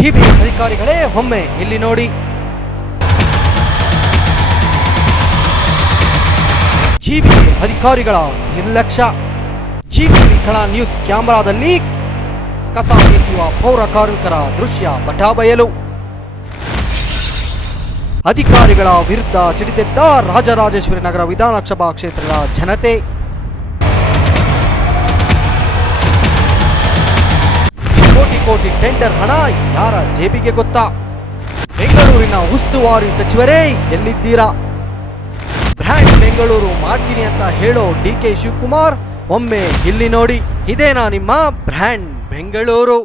GB ಅಧಿಕಾರಿಗಳೇ ಒಮ್ಮೆ ಇಲ್ಲಿ ನೋಡಿ. ಜಿಬಿ ಅಧಿಕಾರಿಗಳ ನಿರ್ಲಕ್ಷ್ಯ. ಜಿಬಿ ಕಣ ನ್ಯೂಸ್ ಕ್ಯಾಮೆರಾದಲ್ಲಿ ಕಸ ಎಸೆಯುವ ಪೌರ ಕಾರ್ಮಿಕರ ದೃಶ್ಯ ಬಟಾಬಯಲು. ಅಧಿಕಾರಿಗಳ ವಿರುದ್ಧ ಸಿಡಿದೆದ್ದ ರಾಜರಾಜೇಶ್ವರಿ ನಗರ ವಿಧಾನಸಭಾ ಕ್ಷೇತ್ರದ ಜನತೆ. ಕೋಟಿ ಕೋಟಿ ಟೆಂಡರ್ ಹಣ ಯಾರ ಜೇಬಿಗೆ ಗೊತ್ತಾ? ಬೆಂಗಳೂರಿನ ಉಸ್ತುವಾರಿ ಸಚಿವರೇ ಎಲ್ಲಿದ್ದೀರಾ? ಬ್ರ್ಯಾಂಡ್ ಬೆಂಗಳೂರು ಮಾಡ್ತೀನಿ ಅಂತ ಹೇಳೋ ಡಿಕೆ ಶಿವಕುಮಾರ್ ಒಮ್ಮೆ ಇಲ್ಲಿ ನೋಡಿ. ಇದೇನಾ ನಿಮ್ಮ ಬ್ರ್ಯಾಂಡ್ ಬೆಂಗಳೂರು?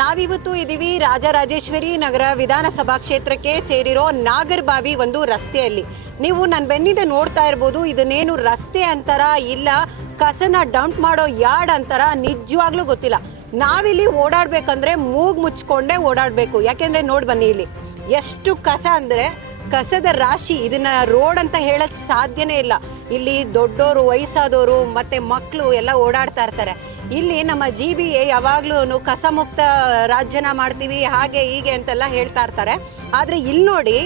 ನಾವಿವತ್ತು ಇದೀವಿ ರಾಜರಾಜೇಶ್ವರಿ ನಗರ ವಿಧಾನಸಭಾ ಕ್ಷೇತ್ರಕ್ಕೆ ಸೇರಿರೋ ನಾಗರಬಾವಿ ಒಂದು ರಸ್ತೆಯಲ್ಲಿ. ನೀವು ನನ್ನ ಬೆನ್ನಿಂದ ನೋಡ್ತಾ ಇರ್ಬೋದು, ಇದನ್ನೇನು ರಸ್ತೆ ಅಂತಾರ ಇಲ್ಲ ಕಸನ ಡಂಪ್ ಮಾಡೋ ಯಾರ್ಡ್ ಅಂತಾರ ನಿಜವಾಗ್ಲೂ ಗೊತ್ತಿಲ್ಲ. ನಾವಿಲ್ಲಿ ಓಡಾಡ್ಬೇಕಂದ್ರೆ ಮೂಗ್ ಮುಚ್ಕೊಂಡೇ ಓಡಾಡ್ಬೇಕು. ಯಾಕೆಂದ್ರೆ ನೋಡ್ ಬನ್ನಿ, ಇಲ್ಲಿ ಎಷ್ಟು ಕಸ ಅಂದ್ರೆ ಕಸದ ರಾಶಿ. ಇದನ್ನ ರೋಡ್ ಅಂತ ಹೇಳಕ್ ಸಾಧ್ಯನೇ ಇಲ್ಲ. ಇಲ್ಲಿ ದೊಡ್ಡೋರು, ವಯಸ್ಸಾದವರು ಮತ್ತೆ ಮಕ್ಕಳು ಎಲ್ಲ ಓಡಾಡ್ತಾ ಇರ್ತಾರೆ. ಇಲ್ಲಿ ನಮ್ಮ ಜಿಬಿ ಯಾವಾಗ್ಲೂ ಕಸ ಮುಕ್ತ ರಾಜ್ಯನ ಮಾಡ್ತೀವಿ ಹಾಗೆ ಹೀಗೆ ಅಂತೆಲ್ಲ ಹೇಳ್ತಾ ಇರ್ತಾರೆ. ಆದ್ರೆ ಇಲ್ಲಿ ನೋಡಿ,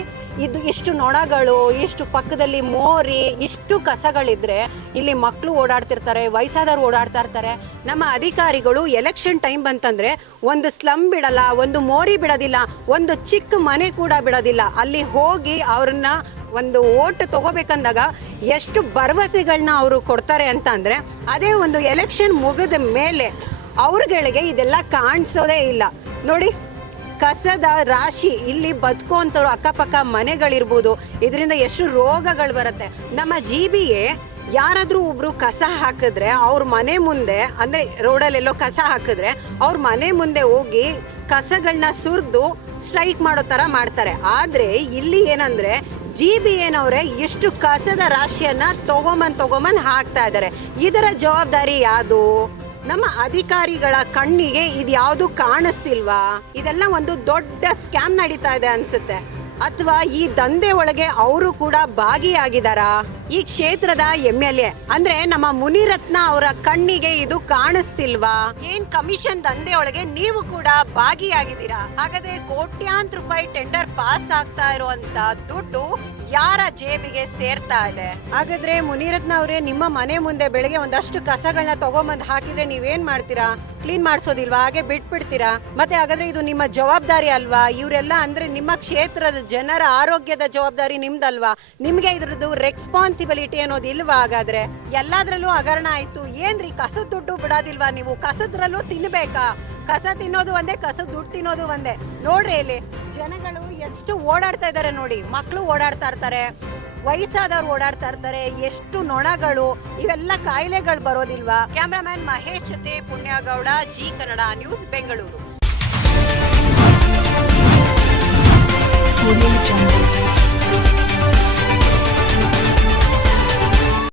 ಇದು ಇಷ್ಟು ನೊಣಗಳು, ಇಷ್ಟು ಪಕ್ಕದಲ್ಲಿ ಮೋರಿ, ಇಷ್ಟು ಕಸಗಳಿದ್ರೆ ಇಲ್ಲಿ ಮಕ್ಕಳು ಓಡಾಡ್ತಿರ್ತಾರೆ, ವಯಸ್ಸಾದವ್ರು ಓಡಾಡ್ತಾ ಇರ್ತಾರೆ. ನಮ್ಮ ಅಧಿಕಾರಿಗಳು ಎಲೆಕ್ಷನ್ ಟೈಮ್ ಬಂತಂದ್ರೆ ಒಂದು ಸ್ಲಮ್ ಬಿಡಲ್ಲ, ಒಂದು ಮೋರಿ ಬಿಡೋದಿಲ್ಲ, ಒಂದು ಚಿಕ್ಕ ಮನೆ ಕೂಡ ಬಿಡೋದಿಲ್ಲ. ಅಲ್ಲಿ ಹೋಗಿ ಅವ್ರನ್ನ ಒಂದು ಓಟ್ ತಗೋಬೇಕಂದಾಗ ಎಷ್ಟು ಭರವಸೆಗಳನ್ನ ಅವರು ಕೊಡ್ತಾರೆ ಅಂತ ಅಂದ್ರೆ, ಅದೇ ಒಂದು ಎಲೆಕ್ಷನ್ ಮುಗಿದ ಮೇಲೆ ಅವ್ರಗಳಿಗೆ ಇದೆಲ್ಲ ಕಾಣಿಸೋದೇ ಇಲ್ಲ. ನೋಡಿ, ಕಸದ ರಾಶಿ. ಇಲ್ಲಿ ಬದುಕುವಂಥವ್ರು ಅಕ್ಕಪಕ್ಕ ಮನೆಗಳಿರ್ಬೋದು, ಇದರಿಂದ ಎಷ್ಟು ರೋಗಗಳು ಬರುತ್ತೆ. ನಮ್ಮ ಜಿಬಿಗೆ ಯಾರಾದ್ರೂ ಒಬ್ರು ಕಸ ಹಾಕಿದ್ರೆ ಅವ್ರ ಮನೆ ಮುಂದೆ, ಅಂದ್ರೆ ರೋಡಲ್ಲೆಲ್ಲೋ ಕಸ ಹಾಕಿದ್ರೆ ಅವ್ರ ಮನೆ ಮುಂದೆ ಹೋಗಿ ಕಸಗಳನ್ನ ಸುರಿದು ಸ್ಟ್ರೈಕ್ ಮಾಡೋ ತರ ಮಾಡ್ತಾರೆ. ಆದ್ರೆ ಇಲ್ಲಿ ಏನಂದ್ರೆ ಜಿಬಿ ಏನವ್ರೆ ಎಷ್ಟು ಕಸದ ರಾಶಿಯನ್ನ ತಗೊಂಬಂದ್ ಹಾಕ್ತಾ ಇದ್ದಾರೆ. ಇದರ ಜವಾಬ್ದಾರಿ ಯಾವುದು? ನಮ್ಮ ಅಧಿಕಾರಿಗಳ ಕಣ್ಣಿಗೆ ಇದ್ಯಾವುದು ಕಾಣಿಸ್ತಿಲ್ವಾ? ಇದೆಲ್ಲ ಒಂದು ದೊಡ್ಡ ಸ್ಕ್ಯಾಮ್ ನಡೀತಾ ಇದೆ ಅನ್ಸುತ್ತೆ. ಅಥವಾ ಈ ದಂಧೆ ಒಳಗೆ ಅವರು ಕೂಡ ಭಾಗಿಯಾಗಿದ್ದಾರಾ? ಈ ಕ್ಷೇತ್ರದ MLA ಅಂದ್ರೆ ನಮ್ಮ ಮುನಿರತ್ನ ಅವರ ಕಣ್ಣಿಗೆ ಇದು ಕಾಣಿಸ್ತಿಲ್ವಾ? ಏನ್ ಕಮಿಷನ್ ದಂಧೆ ಒಳಗೆ ನೀವು ಕೂಡ ಭಾಗಿಯಾಗಿದ್ದೀರಾ? ಹಾಗಾದ್ರೆ ಕೋಟ್ಯಾಂತರ ರೂಪಾಯಿ ಟೆಂಡರ್ ಪಾಸ್ ಆಗ್ತಾ ಇರುವಂತ ದುಡ್ಡು ಯಾರ ಜೇಬಿಗೆ ಸೇರ್ತಾ ಇದೆ? ಹಾಗಾದ್ರೆ ಮುನಿರತ್ನ ಅವರೇ, ನಿಮ್ಮ ಮನೆ ಮುಂದೆ ಬೆಳಗ್ಗೆ ಒಂದಷ್ಟು ಕಸಗಳನ್ನ ತಗೊಂಬಂದ್ ಹಾಕಿದ್ರೆ ನೀವೇನ್ ಮಾಡ್ತೀರಾ? ಕ್ಲೀನ್ ಮಾಡಿಸೋದಿಲ್ವಾ? ಹಾಗೆ ಬಿಟ್ಬಿಡ್ತೀರಾ? ಮತ್ತೆ ಹಾಗಾದ್ರೆ ಇದು ನಿಮ್ಮ ಜವಾಬ್ದಾರಿ ಅಲ್ವಾ? ಇವರೆಲ್ಲ ಅಂದ್ರೆ ನಿಮ್ಮ ಕ್ಷೇತ್ರದ ಜನರ ಆರೋಗ್ಯದ ಜವಾಬ್ದಾರಿ ನಿಮ್ದಲ್ವಾ? ನಿಮ್ಗೆ ಇದ್ರದ್ದು ರೆಸ್ಪಾನ್ಸಿಬಿಲಿಟಿ ಅನ್ನೋದು ಇಲ್ವಾ? ಹಾಗಾದ್ರೆ ಎಲ್ಲಾದ್ರಲ್ಲೂ ಹಗರಣ ಆಯ್ತು. ಏನ್ರಿ ಕಸದ ದುಡ್ಡು ಬಿಡೋದಿಲ್ವಾ ನೀವು? ಕಸದ್ರಲ್ಲೂ ತಿನ್ಬೇಕಾ? ಕಸ ತಿನ್ನೋದು ಒಂದೇ, ಕಸದ ದುಡ್ಡು ತಿನ್ನೋದು ಒಂದೇ. ನೋಡ್ರಿ, ಇಲ್ಲಿ ಜನಗಳು ಎಷ್ಟು ಓಡಾಡ್ತಾ ಇದಾರೆ ನೋಡಿ. ಮಕ್ಕಳು ಓಡಾಡ್ತಾ ಇರ್ತಾರೆ, ವಯಸ್ಸಾದವ್ರು ಓಡಾಡ್ತಾ ಇರ್ತಾರೆ, ಎಷ್ಟು ನೊಣಗಳು, ಇವೆಲ್ಲ ಕಾಯಿಲೆಗಳು ಬರೋದಿಲ್ವಾ? ಕ್ಯಾಮ್ರಾಮನ್ ಮಹೇಶ್ ಜೊತೆ ಪುಣ್ಯಗೌಡ, ಜಿ ಕನ್ನಡ ನ್ಯೂಸ್, ಬೆಂಗಳೂರು.